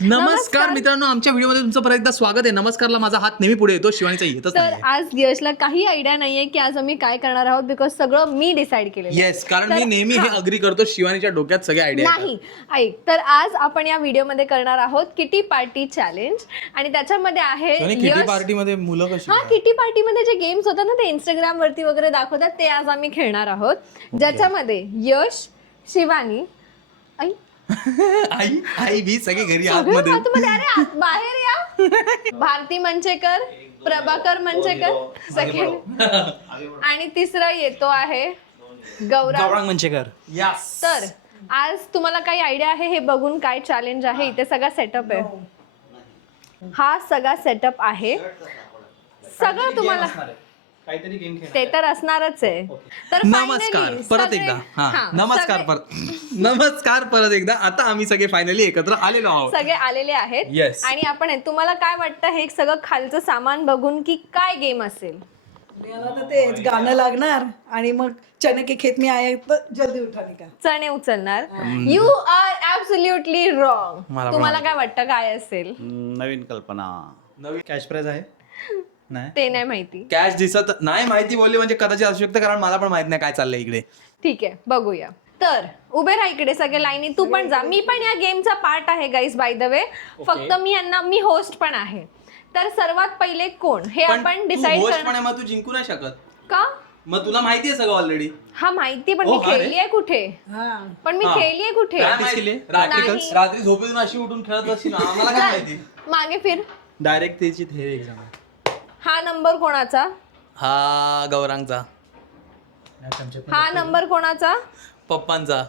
नमस्कार मित्रांनो, आमच्या व्हिडिओमध्ये तुमचं परत एकदा स्वागत आहे. नमस्कारला माझा हात नेहमी पुढे येतो, शिवानीचा येतच तर नाही. आज यशला काही आयडिया नाहीये की आज आम्ही काय करणार आहोत, बिकॉज सगळं मी डिसाईड केलेलं आहे. येस, कारण मी नेहमी हे अग्री करतो, शिवानीच्या डोक्यात सगळे आयडिया नाही ऐक, तर आज आपण या व्हिडिओमध्ये करणार आहोत किटी पार्टी चॅलेंज आणि त्याच्यामध्ये आहे किटी पार्टीमध्ये मुलं कशी हा किटी पार्टीमध्ये जे गेम्स होतात ना ते इंस्टाग्राम वरती वगैरे दाखवतात ते आज आम्ही खेळणार आहोत, ज्याच्यामध्ये यश, शिवानी, आई आई आई भी सगळे घरी सगळे आतमध्ये. आतमध्ये, अरे बाहेर या. भारती मंचेकर, प्रभाकर मंचेकर सेकंड, आणि तिसरा येतो आहे गौरव मंचेकर. यस. तर आज तुम्हाला काही आयडिया आहे हे बघून काय चॅलेंज आहे? इथे सगळा सेटअप आहे, हा सगळा सेटअप आहे, सगळं तुम्हाला काहीतरी गेम खेळ. ते तर असणारच आहे. तर नमस्कार finally परत सगळे- एकदा. हा हा, नमस्कार सगळे- नमस्कार परत एकदा. आता आम्ही सगळे फायनली एकत्र आलेलो आहोत. सगळे आलेले आहेत. Yes. आणि आपण तुम्हाला काय वाटतं हे सगळं खालचं सामान बघून की काय गेम असेल? मला तर तेच गाणं लागणार आणि मग चने के खेत में आया तो जल्दी उठाने का. चणे उचलणार. You are absolutely wrong. मला तुम्हाला काय वाटतं काय असेल? नवीन कल्पना. नवीन कॅश प्राइज आहे. नाही ते नाही माहिती. कॅश दिसत नाही, माहिती बोलली म्हणजे कदाचित असू शकतं, कारण मला पण माहित नाही काय चाललंय इकडे. ठीक आहे, बघूया. तर उभे राहा इकडे सगळे लाईनी, तू पण जा. मी पण या गेमचा पार्ट आहे गाईज, बाय द वे. फक्त मी होस्ट पण आहे. तर सर्वात पहिले कोण हे आपण डिसाईड करणार. मग तू जिंकू नाही शकत का? मग तुला माहिती आहे सगळं ऑलरेडी. हा माहिती, पण ओ, मी अरे. खेळली आहे कुठे? हा पण मी खेळली आहे कुठे? नाही. रात्री झोपेतून अशी उठून खेळत असती ना, आम्हाला काय माहिती. मागे फिर. डायरेक्ट त्याची थेरी एक्झाम. हा नंबर कोणाचा? हा गौरांगचा, हा नंबर कोणाचा? पप्पांचा,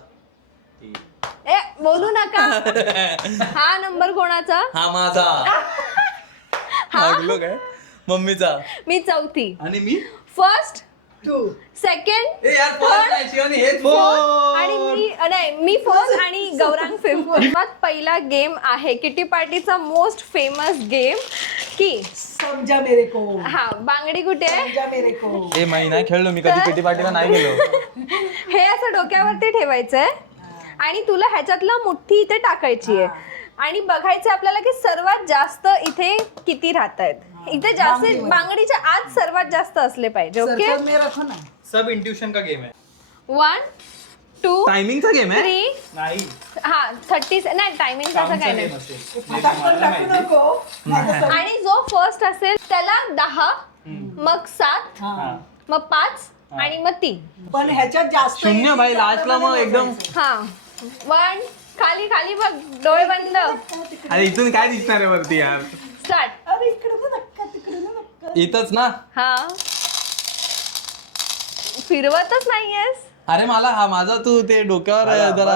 ए बोलू नका. हा नंबर कोणाचा? हा माझा, लागलो काय मम्मीचा, मी चौथी. आणि मी फर्स्ट, तू सेकंड, ए यार first नाही, शिवानी, हेच first. आणि मी फोर्थ आणि गौरांग फिफ्थ. सर्वात पहिला गेम आहे किटी पार्टीचा मोस्ट फेमस गेम की समजा मेरे को. हा बांगडी कुठे आहे? समजा मेरे को. ए माही नाही खेळलो मी कधी, किटी पार्टीला नाही गेलो. हे असं डोक्यावरती ठेवायचंय आणि तुला ह्याच्यातला मुठ्ठी इथे टाकायची आहे आणि बघायचं आपल्याला की सर्वात जास्त इथे किती राहत आहेत. इथे जास्त बांगडीच्या आत सर्वात जास्त असले पाहिजे. ओके, सर्कल में रखो ना. सब इंट्यूशन का गेम है. 1 2 टायमिंगचा गेम आहे. 3 नाही हा 30 नाही टायमिंग असं काय नाही. फटाफट टाकू नको. आणि जो फर्स्ट असेल त्याला 10, मग 7, हा. मग 5 आणि मग 3. पण ह्याच्यात जास्त शून्य भाई, लास्टला मग एकदम. हा 1 खाली खाली बघ, डोळे बंद, अरे इथून काय दिसणार आहे वरती यार. स्टार्ट. अरे इकडे ना नक्का, तिकडे ना नक्का. इथंच ना. हा फिरवतच नाहीयेस. अरे मला हा माझा तू ते डोक्यावर जरा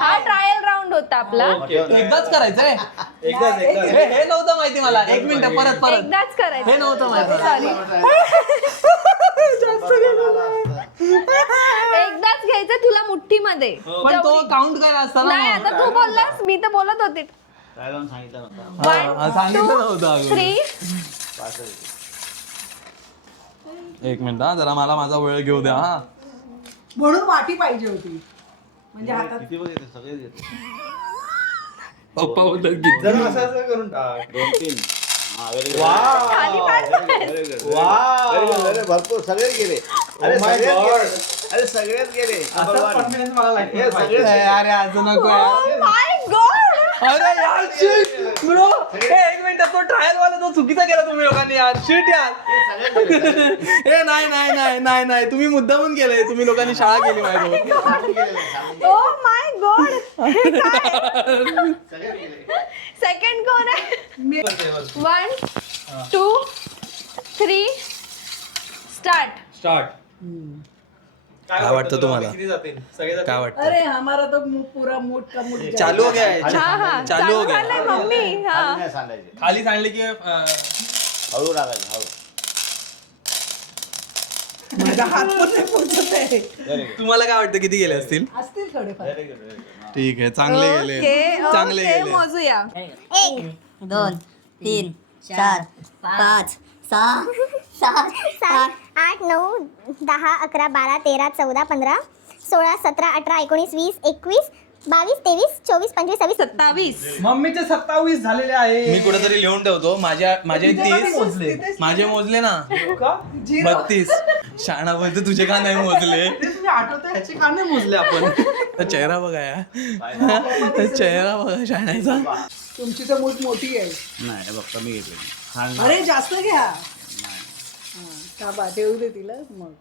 हा ट्रायल राऊंड होता आपला. एकदाच करायचंय. एकदाच हे नव्हतं माहिती मला. एक मिनिट, परत एकदाच करायचं. हे नव्हतं माहिती. सॉरी, एकदाच घ्यायचं तुला मुठ्ठीमध्ये. पण तो काउंट करायला असता नाही, ना. आता तू बोललास, मी तर बोलत होते. सांगितलं नव्हतं. हा, सांगितलं नव्हतं अगोदर. 3 एक मिनिट हा, जरा मला माझा वेळ घेऊ द्या. हा म्हणून वाटी पाहिजे होती म्हणजे हातात. किती बघ येते सगळे येते. पप्पा बोलतात की जर असं करून टाक. 2 3. हा व्हेरी गुड. खाली पाडतोय. Very good. भरपूर सगळे गेले. अरे सगळेच गेले. अरे सगळेच गेले. कॉन्फिडन्स मला लागते. अरे असं नको यार. Oh my God! अरे यार शिट ब्रो, एक मिनिट, तो ट्रायल वाला तो चुकीचा केला तुम्ही लोकांनी यार. शिट यार. ए नाही नाही नाही नाही नाही, तुम्ही मुद्दामून केलंय. तुम्ही लोकांनी शाळा केली माझ्यासोबत. Oh my God! हे काय? सेकंड कोण आहे? 1 2 3 स्टार्ट. काय वाटतं तुम्हाला? किती जातील सगळे काय वाटतं? अरे हमारा तो पूरा मूड का मूड चालू हो गया है. हा हा चालू हो चालू गया. झालंय मम्मी. हा नाही सांगायचे. खाली सांडले की हळू टाकायचे. हळू. माझा हात पण नाही पोहोचत आहे. Very good. तुम्हाला काय वाटतं किती गेले असतील? असतील थोडेफार. Very good. Very good. ठीक आहे, चांगले गेले. ओके चांगले ओके, गेले. मोजूया. 1 2 3 4 5 6 7 8 9 10 11 12 13 14 15 16 17 18 19 20 21 22 23 24 25 26 27. मम्मीचे 27 झालेले आहे. मी कुठेतरी लिहून ठेवतो. माझे 30 मोजले. माझे मोजले ना का? 32. शाणा बोलतो तुझे का नाही मोजले? ते तुम्ही आठवतं ह्याचे का नाही मोजले आपण? तर चेहरा बघा या. चेहरा बघा शाण्याचा. तुमची तर मूठ मोठी आहे. नाही हे बघ कमी घेतली. अरे जास्त घ्या. हा, का बा ठेवू दे तिला मग.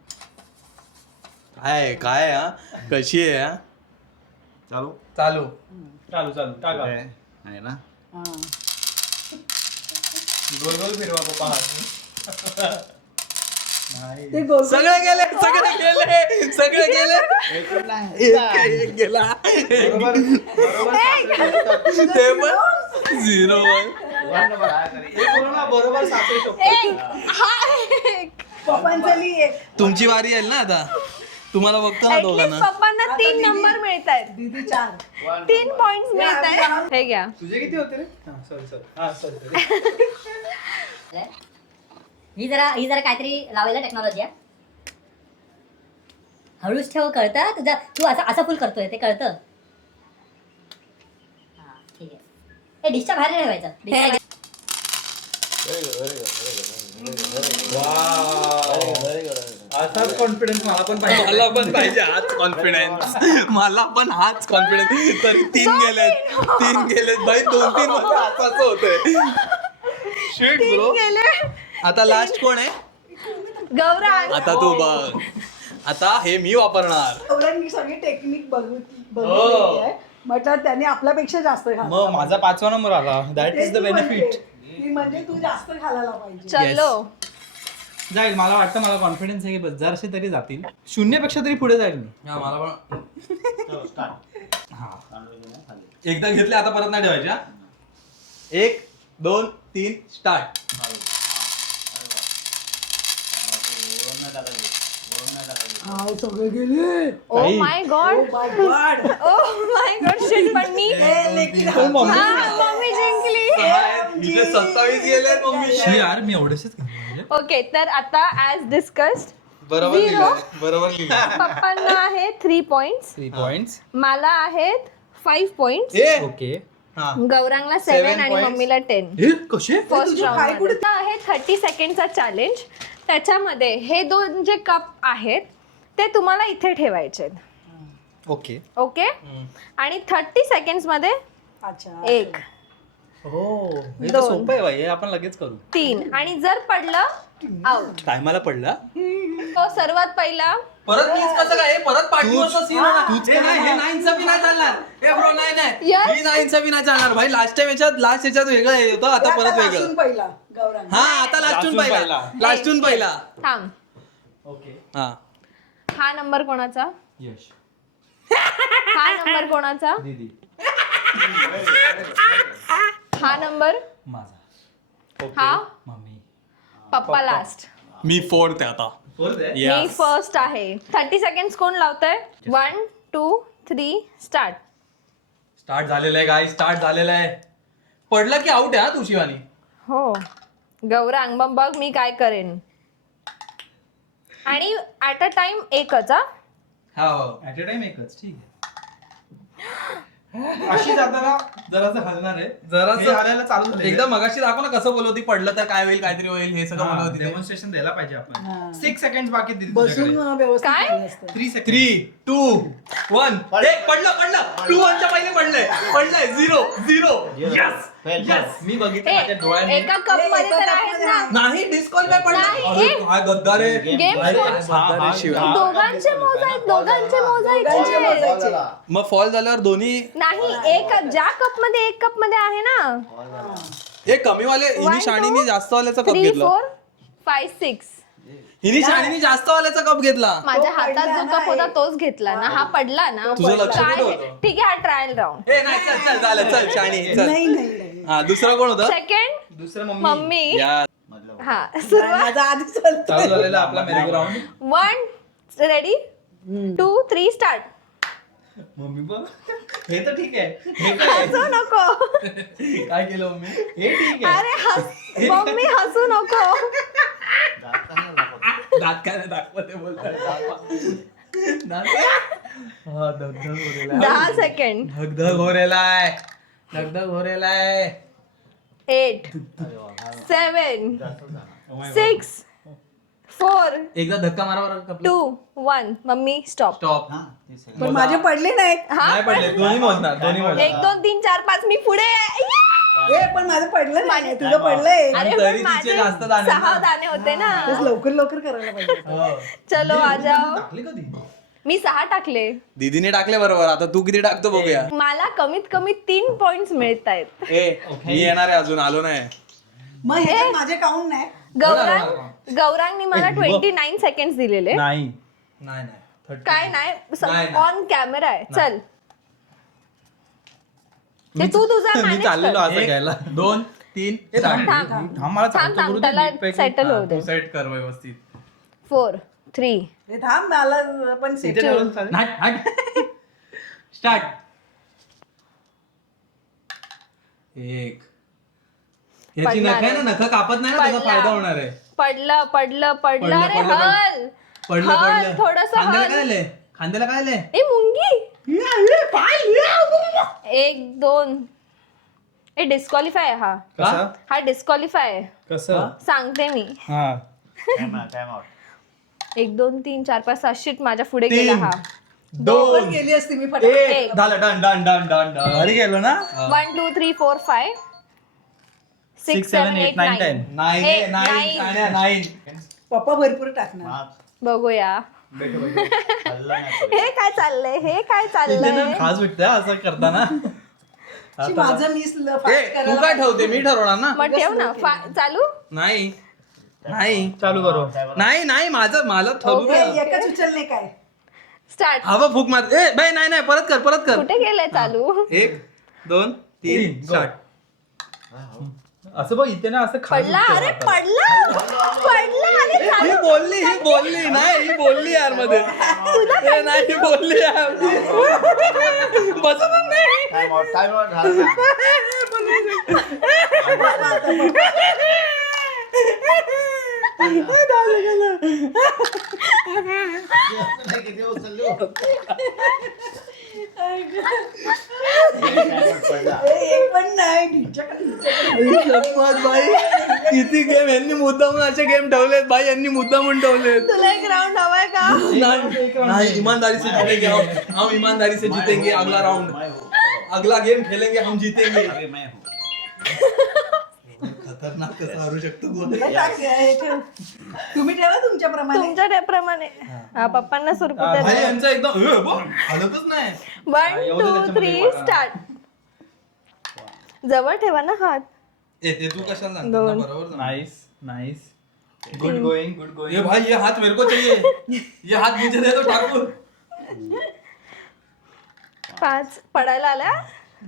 काय काय हा कशी आहे हा? चालू चालू चालू टाका. आहे ना. हा. गोल गोल फिरवा पप्पा हात. नाही. ते गोल सगळे गेले सगळे गेले एक पण नाही. एक गेला बरोबर ते पण 0 वन नंबर आहे तरी. हे पूर्ण बरोबर सापडू शकतो. पप्पांचा ली एक. तुमची वारी येईल ना आता. तुम्हाला बघतो ना ऍटलीस्ट दोघांना. पप्पांना 3 नंबर मिळत आहेत. दीदी 4. 3 पॉइंट मिळत आहेत. हे घ्या. तुझे किती होते रे? सॉरी. ही जरा काहीतरी लावायला टेक्नॉलॉजी आहे. हळूच ठेव, कळतं तुझा. तू असं फुल करतोय ते कळतं. हा, ठीक आहे. हे डिशच्या बाहेर नाही ठेवायचं. डिशच्या असाच कॉन्फिडन्स मला पण पाहिजे. मला पण पाहिजे हाच कॉन्फिडन्स. मला पण हाच कॉन्फिडन्स. तर 3 गेलेत भाई. 2-3 मध्ये असाच होतंय. Shit bro. गेले. आता लास्ट कोण आहे? गौरांग. आता तू बघ. आता हे मी वापरणार. गौरांनी सगळी टेक्निक बघितली आहे. म्हटलं त्याने आपल्यापेक्षा जास्त घाला. मग माझा 5वा नंबर आला. That is the benefit. म्हणजे तू जास्त घालायला पाहिजे. चलो. जाईल. मला वाटतं, मला कॉन्फिडन्स आहे की जराशे तरी जातील. 0पेक्षा तरी पुढे जाईल मी. हा, मला पण चलो, start. हा. एकदा घेतले आता परत नाही ठेवायच्या. 1 2 3 स्टार्ट. हा सगळे गेले. Oh my God. My God. Oh my God. Shit पण मी. हो, मम्मी. मम्मी जिंकली. हिचे 27 गेले मम्मी. शी यार, मी एवढेच ओके, तर आता ऍज डिस्कस्ड बरोबर Zero. लिहिलंय. बरोबर लिहिलंय. पप्पांना आहे 3 पॉइंट्स. 3 पॉइंट्स. मला आहेत 5 पॉइंट्स. ए ओके. हा. गौरांगला 7 7 आणि points. मम्मीला 10. हे कसे? फर्स्ट तुझे पाय राऊंड कुठे- आहे 30 सेकंडचा चॅलेंज. त्याच्यामध्ये हे 2 जे कप आहेत ते तुम्हाला इथे ठेवायचे. ओके. ओके. आणि 30 सेकंड्स मध्ये अच्छा. 1 हो, हे तर दोन. सोपं आहे बाई. हे आपण लगेच करू. 3 आणि जर पडलं आउट. टायमाला पडला. तो सर्वात पहिला. परत मीच कसं काय? हे परत पाठीवरचा सीन आहे ना. तूच हे नाही, हे 9चा बी नाही चालणार. हे ब्रो नाही. Yes. ही 9चा बी नाही चालणार भाई. लास्ट याच्यात वेगळं हे होतं. आता परत वेगळं. लासून पहिला गौरांग. हा, आता लास्टून पहिला. लास्टून पहिला. थांब. ओके. हा. हा नंबर कोणाचा? यश. हा नंबर कोणाचा? दीदी. हा नंबर. माझा. हा मम्मी. पप्पा लास्ट. मी 4th आहे आता. मी Yes. फर्स्ट आहे. 30 सेकंड कोण लावतंय? 1 2 3 स्टार्ट. स्टार्ट झालेलं आहे गाई. स्टार्ट झालेलं आहे. पडलं की आउट आहे हा तू शिवानी. हो. गौरांग मग बघ मी काय करेन. आणि ऍट अ टाइम एकच. हो. ऍट अ टाइम एकच. ठीक आहे. अशी जाताना जरासं हलणार आहे. जरासं- हे हलायला चालू झालं. एकदा मगाशी दाखव ना कसं बोलवती. पडलं तर काय होईल, काहीतरी होईल, हे सगळं बोलवती. डेमॉन्स्ट्रेशन द्यायला पाहिजे हा. आपण. 6 सेकंड बाकी दिली बसून तुझ्याकडे. व्यवस्थित काय? केलं असतं. 3 सेकंड. 3 2 1 पडलं 2-1च्या पहिले पडलंय 0 यस Fail. मी बघितलं माझ्या डोळ्यांनी. एका कप मध्ये तर आहेत ना. नाही डिस्क्वालिफाय पडलं. नाही, अरे ए. काय गद्दार आहे. गेम अरे, सोड. काय गद्दार आहे शिवानी. दोघांचे मोजायचे. दोघांचे मोजायचे. Ball झाला. मग फॉल झाल्यावर दोन्ही नाही, एक ज्या कप मध्ये एक कप मध्ये आहे ना. एक कमीवाले हिनी 1 शाणीने जास्त वाल्याचा कप 3 घेतला. 4 5 6. हिनी शाणीने जास्त वाल्याचा कप घेतला. माझ्या तो हातात पडला जो ना कप होता एक. तोच घेतला ना. हा पडला ना. तुझं लक्ष काय? कुठं होतं? ठीक आहे, हा ट्रायल राऊंड. ए नाही चल झालं चल शाणी चल. नाही नाही हा दुसरा कोण होता? सेकंड दुसरं मम्मी. मम्मी. या मतलब हा नाही, सुरुवात. माझा आधी चालतो. चालू झालेला आपला मेरी ग्राउंड. 1 ready 2 3 start. मम्मी बघ. हे तर ठीक आहे. हे काय? हसू नको. काय केलं मम्मी? हे ठीक आहे. अरे मम्मी हसू नको. दात चांगला दाखवतो. दात काय नाही दाखवते बोलतात. हा, धगधग हो रेला 10 सेकंड. धगधग हो रेलाय धगधग हो रेलाय 8 7 6 4 एकदा धक्का मारा बरं 2 1. Mummy stop. स्टॉप पण माझे पडले नाहीत. नाही पडले दोन्ही मोजणार दोन्ही मोजणार 1 2 3 4 5 मी पुढे आहे. ए पण माझं पडलं नाही तुझं पडलंय. अरे तरी पण तिचे माझे जास्त दाणे 6 दाणे होते ना. तेच लवकर लवकर करायला पाहिजे. हो. चलो आ जाओ. टाकली कधी मी 6 टाकले. दीदीने टाकले बरोबर. आता तू किती टाकतो बघूया. मला कमीत कमी 3 पॉइंट्स मिळत आहेत. मी येणार आहे अजून आलो नाही. मग हे माझे काउंट नाही. गौरांगनी मला 29 सेकंड दिलेले. नाही नाही नाही काय नाही, नाही नाही. ऑन कॅमेरा आहे. चल ते तू तुझा मी मॅनेज चाललेलो कर. असं घ्यायला 2 3 थांब. मला थांब थांब त्याला सेटल होऊ दे. सेट कर व्यवस्थित. 4 3 हे थांब मला पण सेट. स्टार्ट 1 याची पडणार नख आहे ना, आहे. नख कापत नाही ना, त्याचा पडला. फायदा होणार आहे. पडलं पडलं, अरे पडलं, हल पडलं हल पडलं थोडस खांद्याला हल. काय आलंय खांद्याला काय आलंय ए मुंगी 1 2. ए डिस्क्वालिफाय आहे हा. कसा हा डिस्क्वालिफाय आहे. कसं सांगते मी. हा 1 2 3 4 5 6 शिट माझ्या पुढे गेला हा. दोन गेली असती मी फटाफट. एक. झालं done done done done done. घरी गेलो ना 1 2 3 4 5 6 7 8 9. नाही पप्पा भरपूर टाकणार. बघूया हे काय चाललंय हे काय इथे ना चाललंय. खास भेटतं असं करताना शी, माझं मीच तू काय ठेवते मी ठरवणार ना. मग ठेव ना चालू. नाही नाही चालू करू नाही नाही माझं मला ठरू दे. एकच उचलणे काय. स्टार्ट. हवा फूक मार. ए बाई नाही नाही परत कर कुठे गेलंय चालू. 1 2 3 स्टार्ट. असं बघ इथे ना असं खाली पडला अरे पडला अरे ही चालू. बोलली नाही ही बोलली यार मध्ये. ए, नाही ही बोलली यार. बसतच नाही. टाइम आउट झाला ना. नाही, किती उचलली हो? पडला. एक पण नाही. ढिंच्याकडे. शपथ बाई किती गेम यांनी मुद्दामून असे गेम ठेवलेत भाई. यांनी मुद्दामून ठेवलेत. तुला एक राऊंड हवाय का. नहीं ईमानदारी से जीतेंगे हम ईमानदारी से जीतेंगे. अगला राउंड अगला गेम खेलेंगे हम जीतेंगे. अरे मैं हूँ. खतरनाक कसं हारू शकतो कोण. टाक, हे ठेव. तुम्ही ठेवा तुमच्या प्रमाणे. तुमच्या प्रमाणे हा पप्पांना सुरकू भाई दे. यांचा एकदम हलतच नाही. 1 2 3 स्टार्ट. जवळ ठेवा ना हात. ते तू कशाला सांगतो ना, बरोबर ना. नाइस गुड गोइंग ये भाई ये हाथ मेरे को चाहिए. ये हाथ मुझे दे दो ठाकुर. 5 पडायला आला.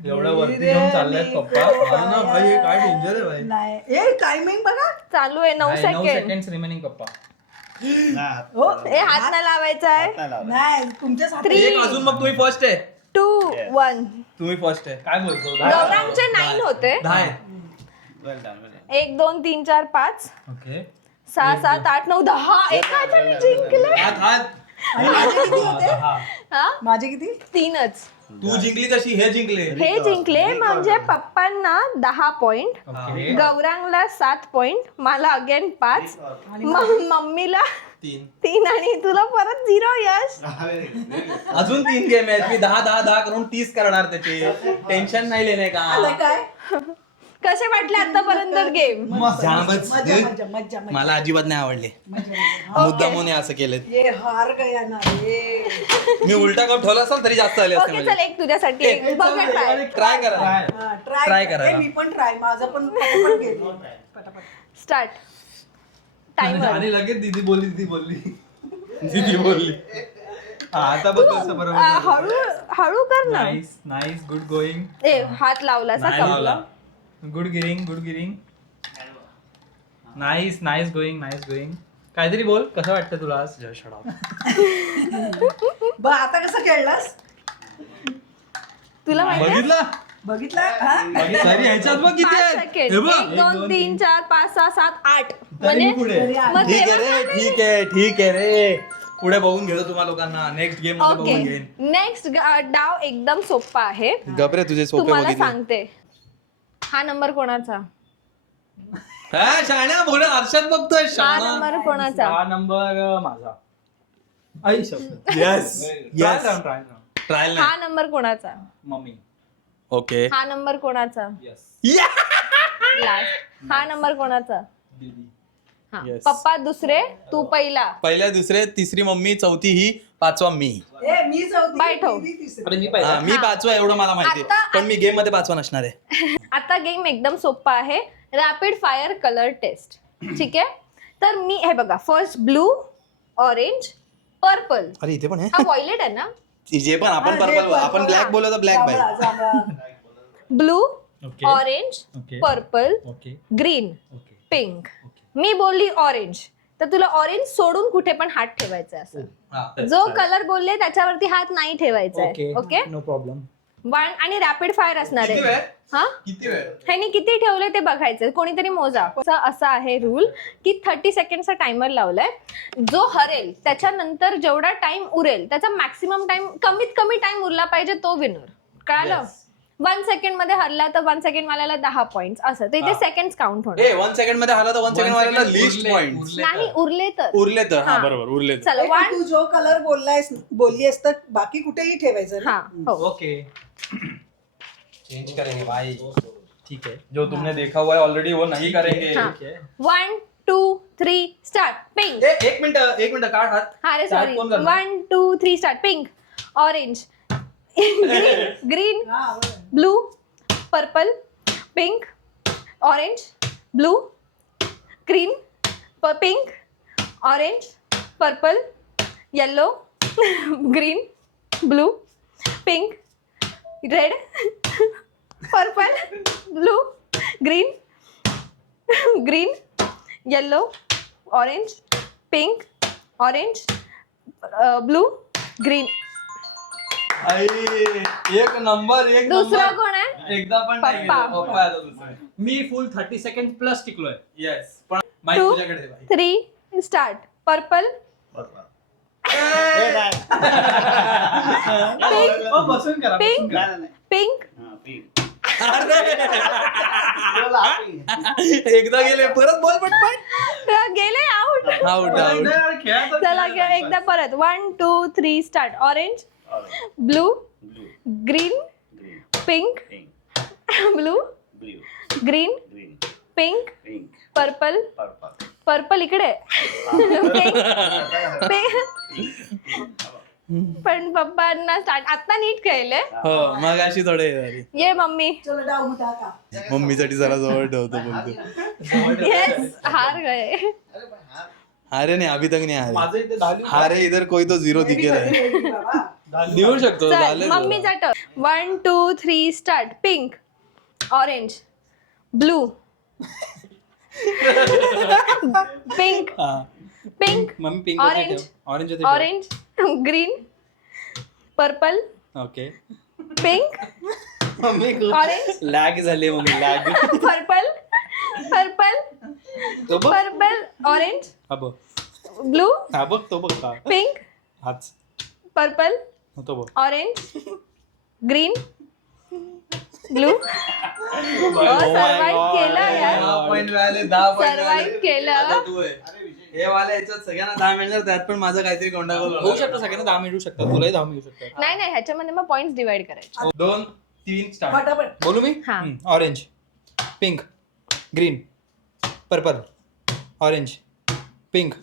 एवढ्या वरती घेऊन चाललाय पप्पा. हा ना भाई हे काय डेंजर आहे भाई. नाही. ए टायमिंग बघा. चालू आहे 9 9 सेकंड. सेकंड्स रिमेनिंग पप्पा. ना, हो. ए हात नाही लावायचा आहे. नाही लावला. नाही तुमच्याच हातात. 3 एक अजून मग तुम्ही फर्स्ट आहे. 2 1. तुम्ही फर्स्ट आहे. काय बोलतो गौरांगचे 9 होते. 10 Well done, well done. 1 2 3 4 5 okay 6 7 8 9 10. एका हाताने जिंकले. हात आणि माझे किती होते. हा माझे किती. 3च. तू जिंकली कशी हे जिंकले. हे जिंकले म्हणजे पप्पांना 10 पॉइंट, ओके गौरांगला 7 पॉइंट, मला अगेन 5, मम्मीला 3 आणि तुला परत 0 यश. अजून 3 गेम आहेत. मी 10 10 10 करून 30 करणार त्याचे. टेन्शन नाही लेणे का. आलं काय. कसे वाटले आतापर्यंत गेम. जामच. मजा मजा मजा मजा. मला अजिबात नाही आवडले. मुद्दामून असं केलेत. ये हार गया ना रे. मी उलटा कप ठेवला असेल तरी जास्त आले ओके चल एक तुझ्यासाठी एक. बघा काय ट्राय करा. हा, Try ट्राय करायला. करा. मी पण ट्राय. माझं पण पटापट गेलं. पटापट. स्टार्ट. टाइमर. आणि लगेच दीदी बोलली आता बघ कसं बरोबर हळू हळू कर ना. नाईस गुड गोइंग ए हात लावला नाही लावला. गुड गिरिंग नाईस गोइंग काहीतरी बोल कसं वाटतं तुला आज. बघ आता कसं खेळलास. तुला माहिती बघितला बघितलं हा. तरी ह्याच्यात बघ किती 5 आहेत. सेकंड. हे बघ. 1 2 3 4 5 6 7 8 तरी म्हणजे पुढे तरी मग ठीक आहे तेव्हा रे ठीक आहे रे. पुढे बघून घेतो तुम्हाला लोकांना नेक्स्ट गेम मध्ये ओके बघून घेईन. नेक्स्ट डाव एकदम सोपा आहे. गबरे तुझे सोपे तुम्हाला बघितले. सांगते हा नंबर कोणाचा. हा शाण्या बोल हर्षद बघतोय हा शाणा. नंबर कोणाचा. हा नंबर माझा. आई शब्द यस ट्रायल हा नंबर कोणाचा. मम्मी. ओके हा नंबर कोणाचा. यस. लास्ट हा नंबर कोणाचा. दीदी. हा Yes. पप्पा दुसरे तू पहिला. पहिल्या दुसरे तिसरी मम्मी चौथी ही पाचवा मी. मी चौथी, बैठो. दीदी तिसरी. अरे मी हा, पहिला. मी पाचवा एवढं मला माहिती आता- पण मी गेम मध्ये पाचवा नसणार आहे. आता गेम एकदम सोपा आहे. Rapid fire colour test. ठीक आहे तर मी हे बघा फर्स्ट ब्लू ऑरेंज पर्पल. अरे इथे पण हा आहे व्हायलेट आहे ना. जे पण आपण हा, पर्पल हे आपण purple. ब्लॅक बोललो तर ब्लॅक जांभळा, बाय. जांभळा. Blue okay. Orange okay. Purple okay. Green okay. Pink. मी बोलली ऑरेंज तर तुला ऑरेंज सोडून कुठे पण हात ठेवायचा असं. जो कलर बोलले त्याच्यावरती हात नाही ठेवायचा आहे. Okay no problem. वन आणि रॅपिड फायर असणार किती आहे. वेळ? हा किती वेळ ह्यानी किती ठेवले ते बघायचं. कोणीतरी मोजा. असा आहे रूल की 30 सेकंडचा टायमर लावलाय. जो हरेल त्याच्यानंतर जेवढा टाइम उरेल त्याचा मॅक्सिमम टाइम कमीत कमी टाइम उरला पाहिजे तो विनर. कळालं. 1 सेकंड मध्ये हरला तर 1 सेकंड वाल्याला 10 पॉइंट असं ते सेकंड काउंट होणार. 1 सेकंड मध्ये हरला तर 1 सेकंड वाला लिस्ट पॉइंट नाही उरले तर उरले तर हा हा. बरोबर उरले तर. चला पण वन. तू जो कलर बोललीस तर बाकी कुठेही ठेवायचं ना? हा हो ओके. चेंज करेंगे भाई ठीक है. जो तुमने देखा हुआ है ऑलरेडी वो नहीं करेंगे. हाँ. ठीक है. 1 2 3 स्टार्ट. पिंक. एक मिनिट काढ हात. अरे Start सॉरी कोण करणार? 1 2 3 स्टार्ट. पिंक ऑरेंज ग्रीन हा, बरं. Blue purple pink orange blue green pink orange purple yellow green blue pink red purple blue green green yellow orange pink orange blue green. एक number दुसरा कोण आहे. एकदा पण नाही पप्पा. गेलो. पप्पा आहे तो दुसरा. मी फुल 30 सेकंड प्लस टिकलोय. येस पण माहिती 2 तुझ्याकडे आहे भाई. 3 स्टार्ट. पर्पल हे नाही. बसून करा. पिंक नाही, नाही, नाही. पिंक हा, pink. अरे बोला, pink. एकदा गेले परत बॉल पटपट. गेले आउट. आउट चला एकदा परत 1 2 3 start. Orange blue Blue, green green, pink pink, blue blue, green green, pink pink, purple purple. Purple इकडे पण पप्पांना स्टार्ट आता नीट कळले. हो मग अशी थोडे ये मम्मी. चलो डाव होता का. मम्मीसाठी जरा जवळ ठेवतो बोलतो. येस हार गए. अरे नाही अभी तक नहीं हारे. माझं इथे 10 हारे इधर कोई तो जीरो दिखे रहे. बाबा. लिहू शकतो चल झाले. मम्मीचा turn. 1 2 3 start. Pink orange blue pink pink mummy pink Orange. Orange orange green purple okay. Pink orange lag झाली मम्मी लॅग. पर्पल पर्पल तो बघ. पर्पल ऑरेंज हा बघ. ब्लू हा बघ तो बघ का. पिंक हाच पर्पल तो बघ. Orange green blue. सर्वाइव्ह केलं यार. 10 पॉइंट मिळाले 10 पॉइंट Survive केलं. आता तू आहे. हे वाला याच्यात सगळ्यांना 10 मिळणार त्यात पण माझं काहीतरी गोंडागोल होऊ शकतं सगळ्यांना 10 मिळू शकतात. तुलाही 10 मिळू शकतात. नाही नाही ह्याच्यामध्ये मग पॉइंट डिवाइड करायचे. 2 3 स्टार्ट. फटाफट. बोलू मी. हा. Orange pink green purple orange pink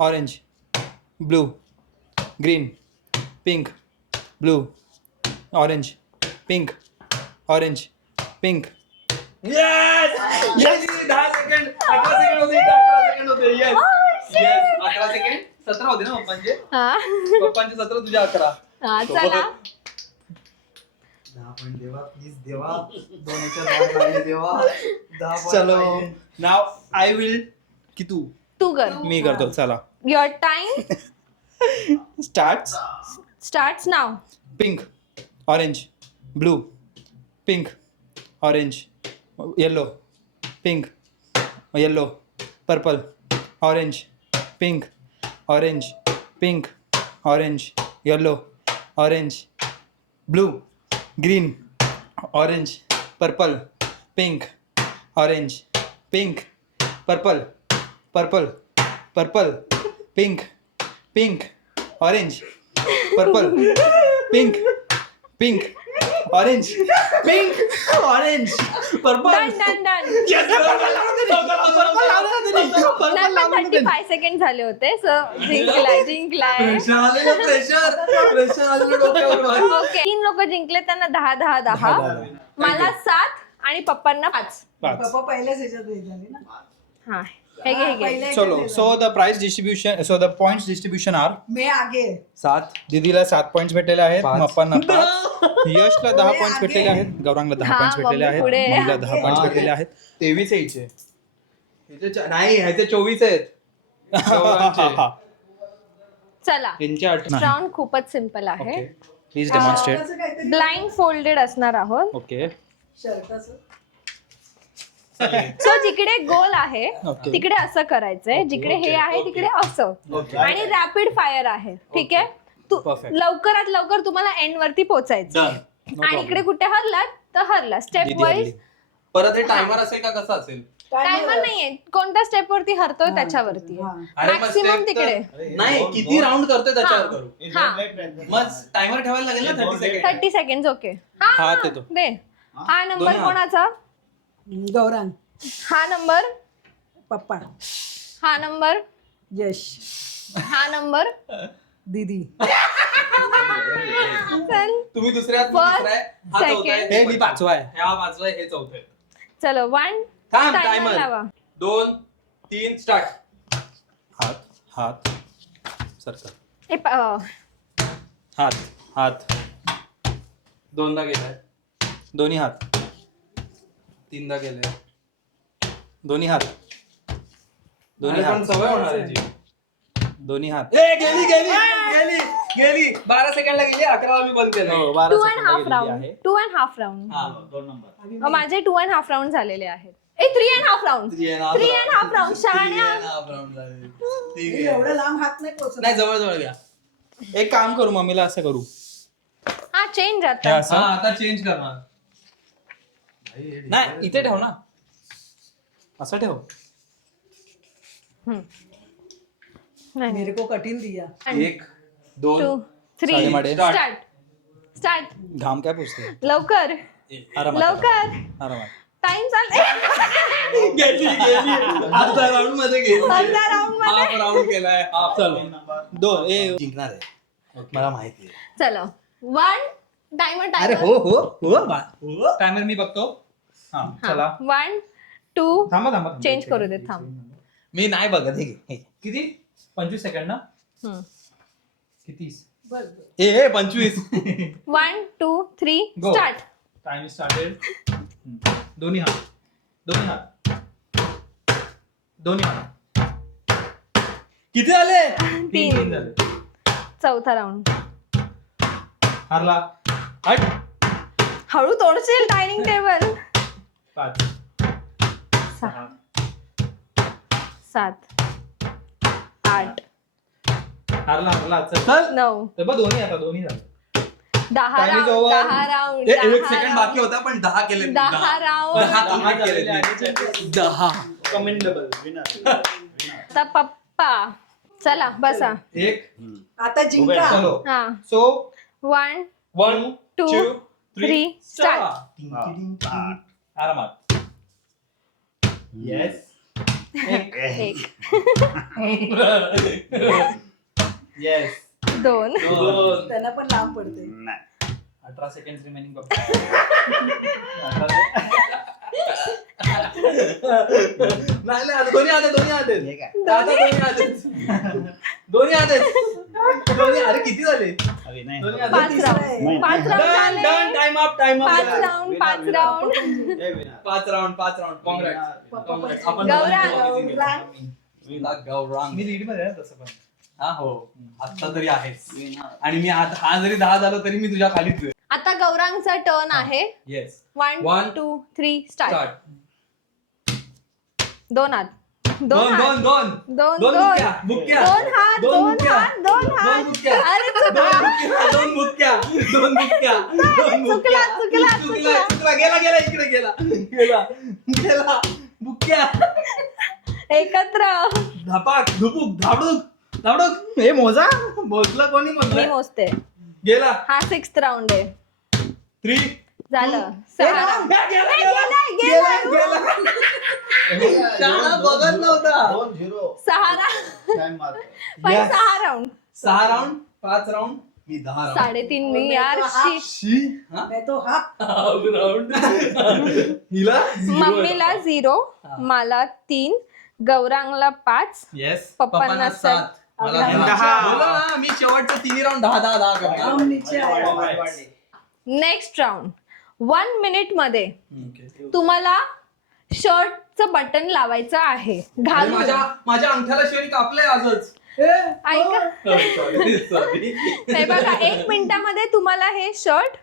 orange blue green pink blue orange pink orange pink. Yes 10 second 11 second होते 11 सेकंड होते. येस येस 11 सेकंड 17 होते ना पप्पांचे. हा पप्पांचे 17 तुझे 11. हा चला 10 पॉइंट देवा प्लीज देवा. दोन्हीच्या 10 पाहिजे देवा. 10 point चलो पाहिजे. नाव आय विल की तू. तू कर. मी करतो चला. Your time start. Starts now. Pink orange blue pink orange yellow pink yellow purple orange pink orange pink orange yellow orange blue green orange purple pink orange pink purple purple purple pink pink orange purple pink pink orange pink orange purple done done done 35 second झाले होते so जिंकलाय pressure आलेलं डोक्यावर भाई. Okay 3 लोक जिंकले, त्यांना 10 मला 7 आणि पप्पांना 5. पप्पा पहिल्याच ह्याच्यात हे झाले ना. हा हे घे पहिल्या चलो ह्याच्यात so the price distribution so the points distribution are मी आगे 7 दीदीला 7 पॉइंट्स भेटलेले आहेत, पाच. मप्पांना 5, यशला 10 पॉइंट्स भेटलेले आहेत, गौरांगला 10 हा, पॉइंट्स भेटलेले आहेत, मम्मी पुढे. मम्मीला 10 पॉइंट्स भेटलेले आहेत. 23 आहे हिचे. नाही ह्याचे 24 आहेत. गौरांचे. चला यांचे 8 नाही. राऊंड खूपच सिंपल आहे. Okay please demonstrate. असं काहीतरी ब्लाइंड फोल्डेड असणार आहोत. ओके शर्टाचं. सो जिकडे गोल आहे Okay. तिकडे असं करायचंय, जिकडे हे आहे तिकडे असं, आणि रॅपिड फायर आहे. ठीक आहे, तू Perfect. लवकरात लवकर तुम्हाला एंड वरती पोहोचायचं, आणि इकडे कुठे हरलात तर हरला. स्टेप दीदी वाईज हरली. परत हे टायमर असेल का कसं असेल? टायमर नाहीये, कोणत्या स्टेप वरती हरतोय त्याच्यावरती. हा. अरे मग मॅक्सिमम step तिकडे तर- नाही किती राऊंड करतोय त्याच्यावर हा. करू. हा मग टायमर ठेवायला लागेल ना 30 सेकंड. 30 सेकंड. ओके हा, ते तो. दे. हा नंबर दोन्ही हात. कोणाचा? गौरांग हा नंबर, पप्पा हा नंबर, यश हा नंबर. दीदी चल तुम्ही दुसऱ्या First, तिसरा आहे, हा चौथा second. आहे, हे मी 5वा आहे. हा 5वा आहे, हे 4th आहे. चलो 1 थांब, टायमर timer. लावा. 2 3 स्टार्ट. हात हात सरकल ए, हात हात दोनदा गेलाय, दोन्ही हात 3दा गेलाय. दोन्ही हात दोन्ही अरे पण हात सवय होणार आहे जी. दोन्ही हात. ए गेली गेली गेली गेली 12 सेकंडला गेली, 11ला मी बंद केलं. हो, 12 2 and सेकंदला half गेलेली राऊंड, आहे. 2 and half राऊंड. हा. माझे 2 and half राऊंड झालेले आहेत. 3 and half round, 3 and half round. शहाण्या. ठीक आहे. एवढं लांब हात नाही पोचत. नाही जवळ जवळ घ्या. एक काम करू मम्मीला असं करू हा चेंज हे आता. हा असं आता चेंज करणार. नाही इथे ठेव ना, असं ठेव. नाही मेरे को कठीण दिया 1 2 2 3 साडेमाडे. Start start. घाम काय पुसते लवकर आरामात लवकर, आरामात. टाइम चाल. गेली गेली अर्धा राऊंड मध्ये गेली. अर्धा round मध्ये. हाफ राऊंड केलाय. हाफ चल 2 जिंकणार आहे मला माहिती आहे. चलो 1 टायमर अरे टायमर. हो हो हो टायमर मी बघतो. हा चला 1 2 थांबा थांबा चेंज करू दे. थांब. मी नाही बघत. हे घे. किती 25 सेकंड ना हम्म. किती ए 25. 1 2 3 Go. स्टार्ट. Time started. दोन्ही हात दोन्ही हात दोन्ही हात. किती झाले? 3 झाले. चौथा राऊंड. हारला. हट. हळू तोडशील डायनिंग टेबल. 5 6 7 8 हारला हारला. चल चल 9 तर बघ दोन्ही आता दोन्ही झाले. 10 Time is round over. 10 round. A, 1 second बाकी होता पण 10 केले. 10 राऊंड. 10 complete केले. 10. कमेंडेबल. आता पप्पा. चला बसा. 1 आता जिंका चलो हा सो 1 1 2 2 3 स्टार्ट. आरामात. येस. एक येस. 2 2 त्यांना पण लांब पडते. 18 सेकंड रिमेनिंग. नाही नाही आता दोन्ही आले दोन्ही आले. दादा दोन्ही आले. दोन्ही आले. दोन्ही अरे किती झाले? दोन्ही आले. 5 राऊंड. 5 राऊंड Done, झाले. done. Time up, time up. 5 round 5 round. 5 round 5 round. Congrats. आपण गौरांग. गौरांग. मी लीड मध्ये आहे तसं पण. हा हो आता तरी आहेस. आणि मी आता हा जरी 10 झालो तरी मी तुझ्या खालीच आहे. आता गौरांगचा टर्न आहे. Yes 1 One, 2 3 start. स्टार्ट. 2 हात दोन दोन दोन दोन दोन बुक्क्या बुक्क्या दोन हात दोन बुक्क्या. हात दोन दोन हात बुक्क्या. अरे चुकला दोन बुक्क्या दोन बुक्क्या दोन बुक्क्या चुकला. चुकला गेला गेला इकडे गेला गेला गेला बुक्क्या एकत्र धपाक धुपूक धाबडूक धाबडूक हे मोजा मोजलं कोणी मी मोजलं मोजते गेला हा 6th राऊंड आहे 3 झालं 6 round. गेला गेला, गेला शाळा बघत नव्हता 2-0 6 round. टाइम मारतो. पण Yes. 6 राऊंड 6 राऊंड 5 राऊंड मी 10 राऊंड 3.5 मी यार शी. शी हा मैं तो हा राऊंड हिला मम्मीला 0 मला 3 गौरांगला 5 येस पप्पांना 7 मला आणि 10 बोला ना मी शेवटचे 3 राऊंड 10 करणार हम नीचे आया. नेक्स्ट राऊंड 1 मिनिट मध्ये तुम्हाला शर्टचं बटन लावायचं आहे घालून माझ्या अंगठ्याला शेरी कापलंय आजच ऐका सॉरी हे बघा 1 मिनिटामध्ये तुम्हाला हे शर्ट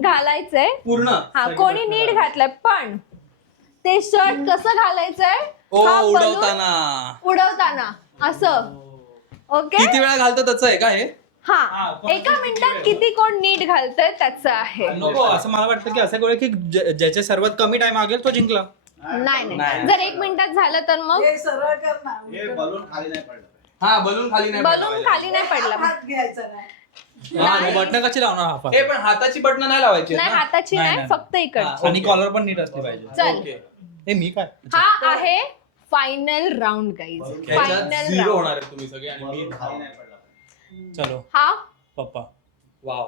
घालायचंय पूर्ण हा कोणी नीट घातलंय पण ते शर्ट कसं घालायचंय ओ हा balloon उडवताना उडवताना असं ओके किती वेळा घालतो त्याचं आहे का हे हा एका मिनिटात किती कोण नीट घालतंय त्याचं आहे नको असं मला वाटतं की असं करूया की ज्याच्या सर्वात कमी टाइम लागेल तो जिंकला. नाही नाही. जर 1 मिनिटात झालं तर मग हे सरळ कर ना. हे बलून खाली नाही पडलं. हा बलून खाली नाही बलून खाली नाही पडला हात घ्यायचा नाही. बटन कशी लावणार हाफ हे पण हाताची बटणं नाही लावायची नाही हाताची नाही, नाही नाही. फक्त इकडची आणि कॉलर पण नीट असली पाहिजे. चल ओके हे मी काय हा आहे final round guys final zero round होणार आहे तुम्ही सगळे आणि मी खाली नाही पडलं. चलो हा पप्पा वाव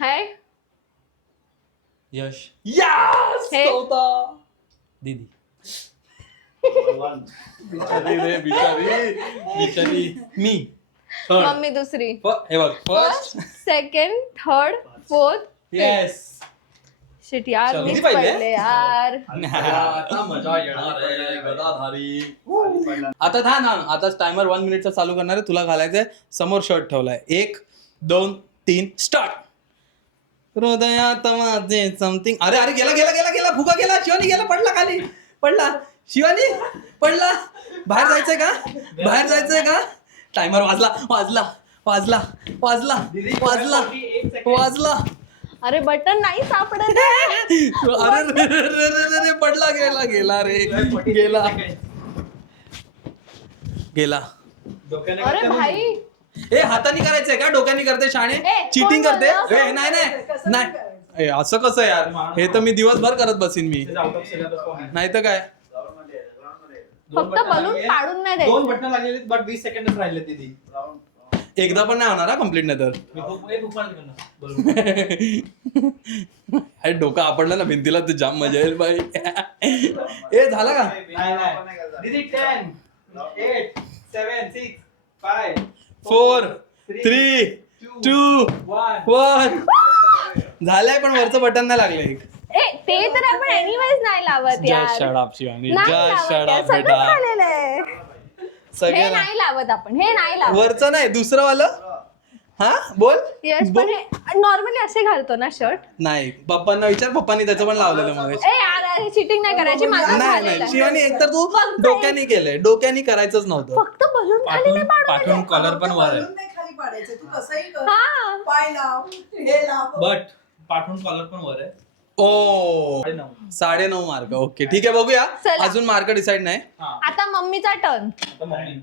है यश यस हे? दीदी बिचारी रे बिचारी मी थर्ड मम्मी दुसरी हे बघ first first second third fourth yes shit यार चल, मी किती पहिले? पडले यार आता मजा येणार आहे गदाधारी आता था ना आता टायमर 1 मिनिटचा चालू करणार आहे तुला घालायचंय समोर शर्ट ठेवलाय 1 2 3 स्टार्ट हृदयात माझे समथिंग अरे अरे गेला गेला गेला गेला फुगा गेला शिवानी गेला पडला खाली पडला शिवानी पडला बाहेर जायचंय का बाहेर जायचंय का टायमर वाजला वाजला वाजला वाजला वाजला वाजला अरे बटन नाही सापडत आहे. अरे रे रे रे रे रे पडला गेला गेला रे गेला गेला अरे भाई ए हाताने करायचंय का डोक्याने करते शाणे ए, चिटिंग कोण करते बोललं? ए नाही नाही कसं नाही करायचं? ए, असं कसं यार हे तर मी दिवसभर करत बसीन मी नाही तर काय फक्त बलून काढून नाही 2 द्यायचं बटन लागलेली बट 20 सेकंड राहिले दीदी. एकदा पण नाही होणार कम्प्लीट नाही तर अरे डोकं आपडलं ना भिंतीला तर जाम मजा येईल बाई ए झाला का दीदी 10 8 7 6 5 4 3 2 1 झालंय पण वरचं बटन नाही लागलंय ए ते तर आपण एनिवेज नाही लावत जय यार शडाप शिवानी नाही जय लावत शडाप यार, सगळं बेटा झालेलं आहे हे सगळ्यांना नाही लावत आपण हे नाही लावत वरचं नाही दुसरं वालं हा बोल यश पण हे नॉर्मली असे घालतो ना शर्ट नाही पप्पांना विचार पप्पांनी त्याचं पण लावलेलं मग ए यार चिटिंग नाही करायची माझं नाही झालेलं नाही आहे. शिवानी एकतर तू फक्त डोक्याने केलंय डोक्याने करायचंच नव्हतं फक्त बलून खाली नाही पाठवून कॉलर पण वर आहे बलून नाही खाली पाडायचं तू कसंही कर हा पाय लाव हे लाव बट पाठवून कॉलर पण वर आहे. ओ 9.5 मार्क ओके ठीक आहे बघूया चला. अजून मार्क डिसाइड नाही आता मम्मीचा टर्न आता मम्मी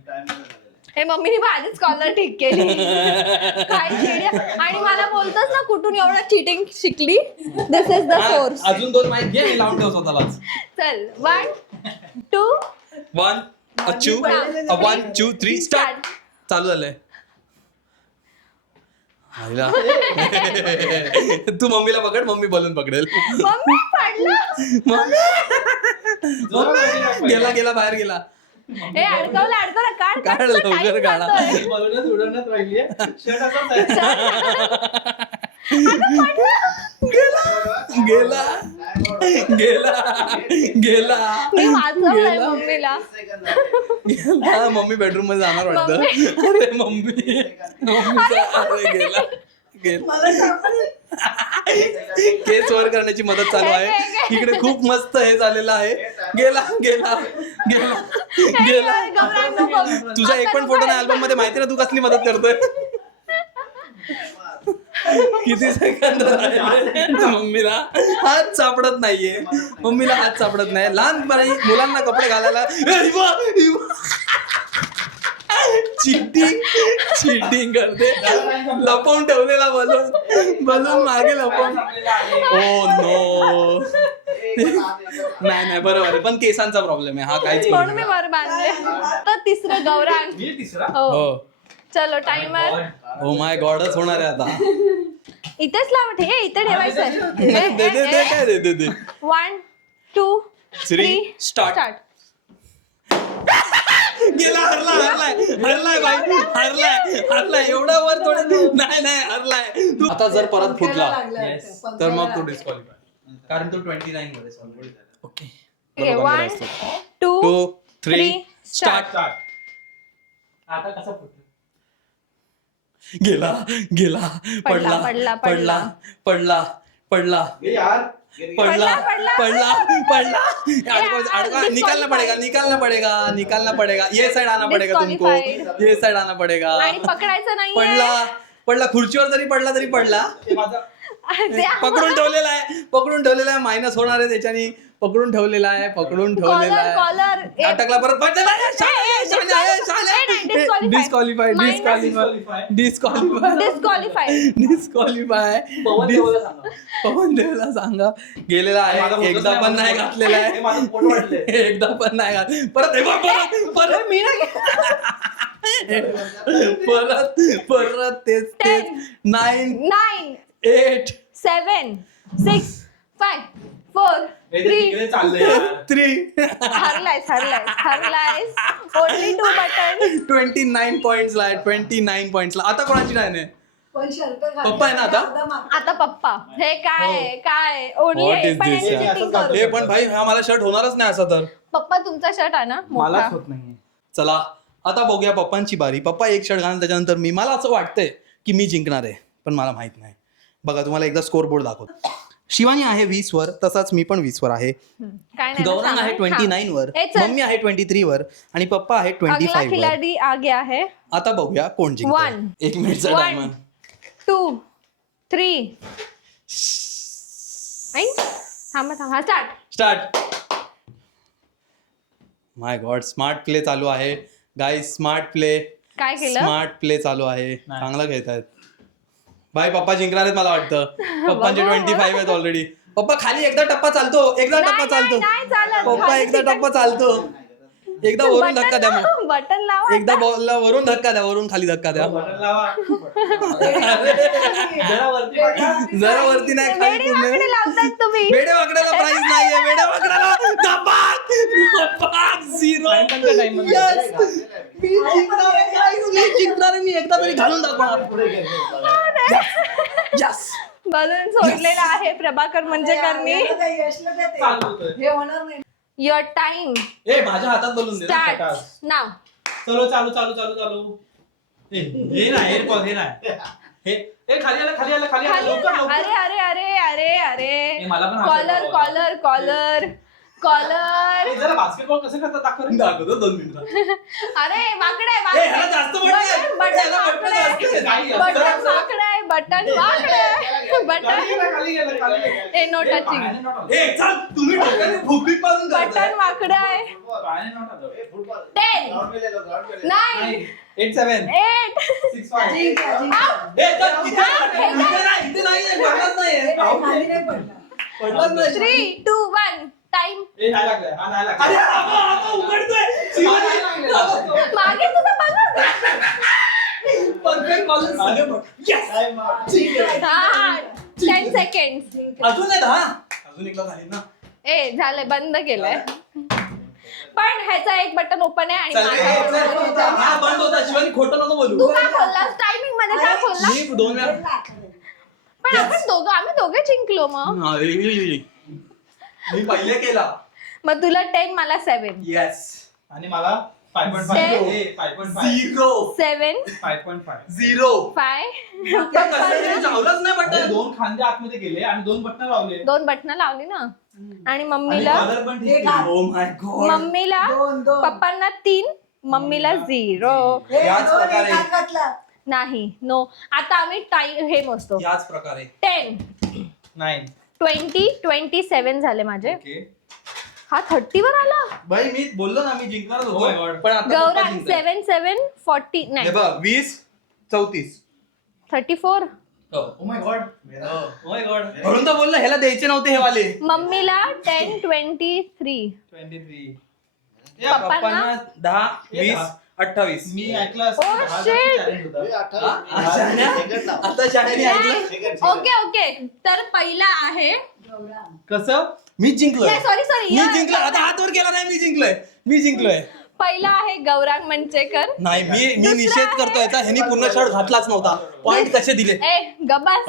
हे मम्मीने पण आधीच कॉलर ठीक केली काय चिडिया आणि मला बोलतोस ना कुठून एवढं चिटिंग शिकली दिस इज द सोर्स अजून 2 माहिती घे मी लावून ठेव स्वतःलाच चल 1 2 1 2 3 स्टार्ट चालू झालंय आईला. तू मम्मीला पकड मम्मी बलून पकडेल मम्मी पडलं मम्मी गेला गेला बाहेर गेला हे अडकवलं काढ काढ, काढ, लवकर time काढा. जातोय. बलूनच उडवण्यात राहिली शर्ट असाच आहे. गेला गेला गेला मी वाचवलंय गेला. मम्मीला गेला मम्मी बेडरूम मध्ये जाणार वाटतं अरे मम्मी मम्मीचा अरे गेला मला सापडलं. केस वर करण्याची मदत चालू आहे. इकडे खूप मस्त हे झालेलं आहे. गेला गेला गेला गेला. गौरांग नको. तुझा एक पण फोटो नाही अल्बम मध्ये, माहिती ना तू कसली मदत करतोय. किती सेकंद राहिले? मम्मीला हात सापडत नाहीये, मम्मीला हात सापडत नाही. लहानपणी मुलांना कपडे घालायला चीटिंग करते. लपवून ठेवलेला बलून मागे लपवून. Oh no. नाही नाही बरोबर आहे, पण केसांचा प्रॉब्लेम आहे हा, काहीच करू म्हणून मी वर बांधले. तर तिसरं गौरांग. मी तिसरा. हो चलो टाइमर. ओ माय गॉडच होणार आहे आता. इथेच लाव. हे इथे ठेवायचं. दे दे दे काय दे दे. 1 2 3 स्टार्ट. गेला. हरलाय भाई. एवढा वर थोडे नाही हरलाय. आता जर परत फुटला तर मग तो डिस्क्वालिफाय, कारण तो 29 मध्ये ऑलरेडी झाला. Okay 1 2 2 3 3 start. स्टार्ट. आता कसा फुटला? गेला पडला पडला, पडला पडला पडला यार पडला पडला. पडला. अडका. निकालना पडेगा. ये साइड आना पडेगा तुमको. Disqualified. ये साइड आना पडेगा. आणि पकडायचं नाहीये. पडला. खुर्चीवर जरी पडला. ते माझा पकडून ठेवलेला आहे. मायनस होणार आहे त्याच्यानी. पकडून ठेवलेला आहे. कॉलर. अटकला परत डिस्क्वालिफाईड. पवन देवला सांगा. गेलेला आहे. एकदा पण नाही घातलेला हे माझं पोट वाढलंय. आहे. एकदा पण नाही घात. परत मी नाही परत तेच 9 9 8 7 6 5 4 हे ते 3 तिकडे चाललंय यार. 3 हरलायस. Only 2 button. 29 पॉइंट्सला आहे. 29 पॉइंट्सला. आता कोणाची नाही आहे? पण शर्ट घातला. पप्पा आहे ना आता? अर्धा मार्क. आता पप्पा. हे काय ओनली What is this, यार? चिटिंग करू. हे पण भाई हा मला शर्ट होणारच नाही असा तर. पप्पा तुमचा शर्ट आहे ना मोठा. मलाच होत नाहीये. चला आता बघूया पप्पांची बारी. पप्पा एक शर्ट घालून त्याच्यानंतर मी. मला असं वाटतंय की मी जिंकणार आहे, पण मला माहित नाही. बघा तुम्हाला एकदा स्कोर बोर्ड दाखवतो. शिवानी आहे 20 वर, तसाच मी पण 20 वर आहे. काय नाही ना गौरांग आहे सांगा. 29 वर, हे चल. मम्मी आहे 23 वर आणि पप्पा आहे अगला 25 वर. खिलाडी आगे आहे. आता बघूया कोण जिंकतो. 1 1 मिनिटचा 1 टाइमर. 2 3 थांबा स्टार्ट. माय गॉड, स्मार्ट प्ले चालू आहे गाईज. स्मार्ट प्ले चालू आहे. चांगला खेळतायत भाई. पप्पा जिंकणार आहेत मला वाटतं. पप्पांचे 25 आहेत ऑलरेडी. पप्पा खाली एकदा टप्पा चालतो. पप्पा एकदा टप्पा चालतो. एकदा वरून धक्का द्या मग. बटन लावा. एकदा बॉलला वरून धक्का द्या. वरून खाली धक्का द्या. बटन लावा. जरा वरती नाही, खाली वेडी पूर्ण. वाकडे लावतात तुम्ही. वेडे वाकड्याला प्राइस नाहीये. वेडे वाकड्याला धपाक 0. Yes. मी जिंकणार आहे. मी एकदा तरी घालून दाखवणार. Yes. बलून सोडलेला आहे प्रभाकर मंजेकरनी. याला काय यशला देते. चालू होतोय. हे होणार नाही. युअर टाइम ए माझ्या हातात बोलून दे. स्टार्ट नाव. चलो चालू. हे नाही एअरपॉड. हे नाही हे खाली आलं लवकर. अरे हे मला पण हात कॉलर हे जरा बास्केटबॉल कसं करतात दाखवतो 2 मिनिटं. अरे वाकडे ए, ह्याला जास्त मोठं आहे. ह्याला मोठं जास्त आहे. बटन खाली गेलं. ए नो टचिंग. ए चल तुम्ही डोक्याने फुगीत पासून बटन वाकडं आहे. 10 9 8 7 8 6 5 जिंका. इथे नाहीये. पडलाच नाहीये. खाली नाही पडला. पडलाच नाही. 3 2 1 टाइम. ए नाही लागलाय. हा नाही अरे लागलाय. आबा उघडतोय. शिवानी. मागे तुझं बघ. परफेक्ट कॉलर झाले बघ. Yes. हा 10 सेकंड. अजून आहे ना. अजून एकला झाले ना. ए झालंय बंद केलंय. पण ह्याचा एक बटन ओपन आहे आणि चल, माझा ए, बटन चल. close आहे. हा बंद होता. शिवानी खोटं नको बोलू. तू काय खोललास टायमिंग मध्ये काय खोलला? मी 2 वेळा. पण आम्ही दोघे जिंकलो मग. मी पहिले केला. मग तुला 10 मला 7. येस. आणि मला 5.5 झिरो 7 5.5 झिरो 5 चावलंच नाही बटन. 2 खांदे आतमध्ये गेले आणि 2 बटन लावले. 2 बटणं लावली ना. आणि मम्मीला कलर पण ठीक आहे. Oh my God. मम्मीला दोन. पप्पांना 3 मम्मीला 0 याच प्रकारे नाही नो. आता आम्ही टाइम हे मोजतो. याच प्रकारे 10 9 20 27 झाले माझे. ओके. हा 30 वर आला. भाई मी बोललो ना मी जिंकणारच Oh my होतो God. पण आता पप्पा गौरांग जिंकले. 7 40 हे नाही बघ 20 34. 34. Oh my God oh my God म्हणून तर बोललो ह्याला द्यायचे नव्हते हे वाले. मम्मीला 10 23. 23 पप्पांना 10 20 28. मी ऐकलं असं Oh, 10 shit. challenge होतं. आता शाळेने ऐकलं. ओके तर पहिला आहे कसं मी जिंकलोय. सॉरी मी जिंकलो. आता हात वर केला नाही मी जिंकलोय. पहिला आहे गौरांग मंचेकर. नाही मी निषेध करतोय याचा. ह्यांनी पूर्ण शर्ट घातलाच नव्हता. पॉइंट कसे दिले. ए गब्बास.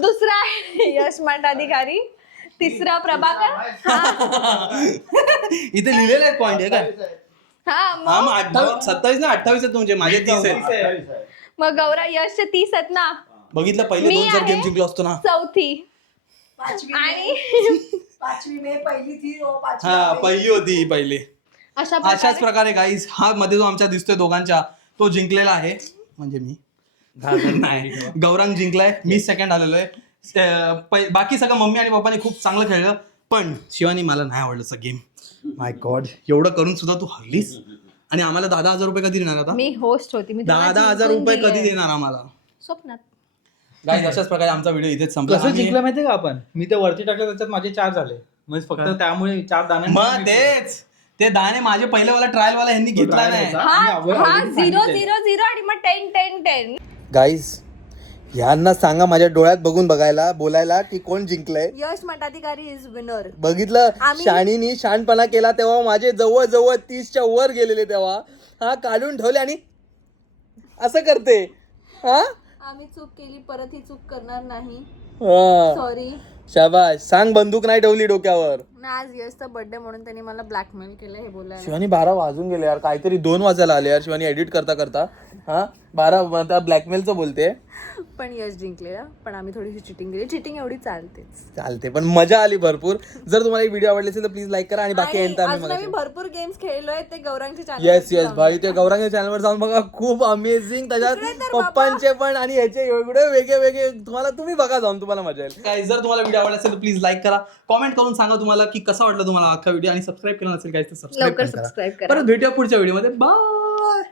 दुसरा आहे यश मठाधिकारी. तिसरा प्रभाकर. इथे लिहिलेले आहेत पॉइंट आहे काय. हा मग 28 27 ना 28 आहेत तुमचे माझे 30 आहेत. मग यशचे 30 आहेत ना. बघितलं पहिले मी 2 जर आहे गेम जिंकलो असतो ना. चौथी 5वी आणि मे पहिली थी वो हा पहिली होती पहिली. अशा अशाच प्रकारे प्रकारे गाईज हा मध्ये जो आमच्या दिसतोय दोघांच्या तो जिंकलेला आहे. म्हणजे मी नाही गौरांग जिंकलाय. मी सेकंड आलेलो आहे. बाकी सगळं मम्मी आणि पप्पाने खूप चांगलं खेळलं पण शिवानी मला नाही आवडलं गेम. माय गॉड एवढं करून सुद्धा तू हरलीस. आणि आम्हाला 10,000 रुपये कधी देणार आता. मी होस्ट होती. मी तुम्हाला 10,000 जिंकून रुपये दिले. कधी देणार आम्हाला. स्वप्नात. गाईज अशाच प्रकारे आमचा व्हिडिओ इथेच संपला. कसं जिंकलं माहितीये का आपण मी ते वरती टाकलं त्याच्यात माझे 4 झाले म्हणजे फक्त त्यामुळे 4 दाणे मग तेच ते दाणे माझे पहिल्या वाला ट्रायल वाला यांनी घेतला नाही. हा 0 आणि मग 10 गाईज ह्यांना सांगा माझ्या डोळ्यात बघून बोलायला की कोण जिंकलंय. यश मठाधिकारी इज विनर. बघितलं शाणीनी शहाणपणा केला तेव्हा माझे जवळ 30च्या वर गेलेले तेव्हा हा काढून ठेवले आणि असं करते. हा आम्ही चूक केली परत ही चूक करणार नाही. हा. सॉरी. शाबाश सांग बंदूक नाही ठेवली डोक्यावर. आज यशचा बर्थडे म्हणून त्यांनी मला ब्लॅकमेल केलं हे बोलायला. शिवानी 12 वाजून गेले यार. काहीतरी 2 वाजायला आले यार. शिवानी एडिट करता हा 12 ब्लॅकमेलचं बोलते. पण यश जिंकलेला. पण आम्ही थोडीशी चिटिंग केली. चिटिंग एवढी चालते पण मजा आली भरपूर. जर तुम्हाला ही व्हिडिओ आवडली असेल तर प्लीज लाईक करा आणि बाकी आम्ही भरपूर गेम्स खेळलोय ते गौरांगच्या चॅनल. येस भाई ते गौरांग चॅनलवर जाऊन बघा. खूप अमेझिंग त्याच्यात पप्पांचे पण आणि ह्याचे एवढे वेगळे तुम्ही बघा जाऊन तुम्हाला मजा येईल. काय जर तुम्हाला व्हिडिओ आवडला असेल तर प्लीज लाईक करा. कॉमेंट करून सांगा तुम्हाला की कसा वाटला तुम्हाला अख्खा व्हिडिओ आणि सबस्क्राईब केला असेल काय तर सबस्क्राईब करा. परत भेटूया पुढच्या व्हिडिओमध्ये. बाय.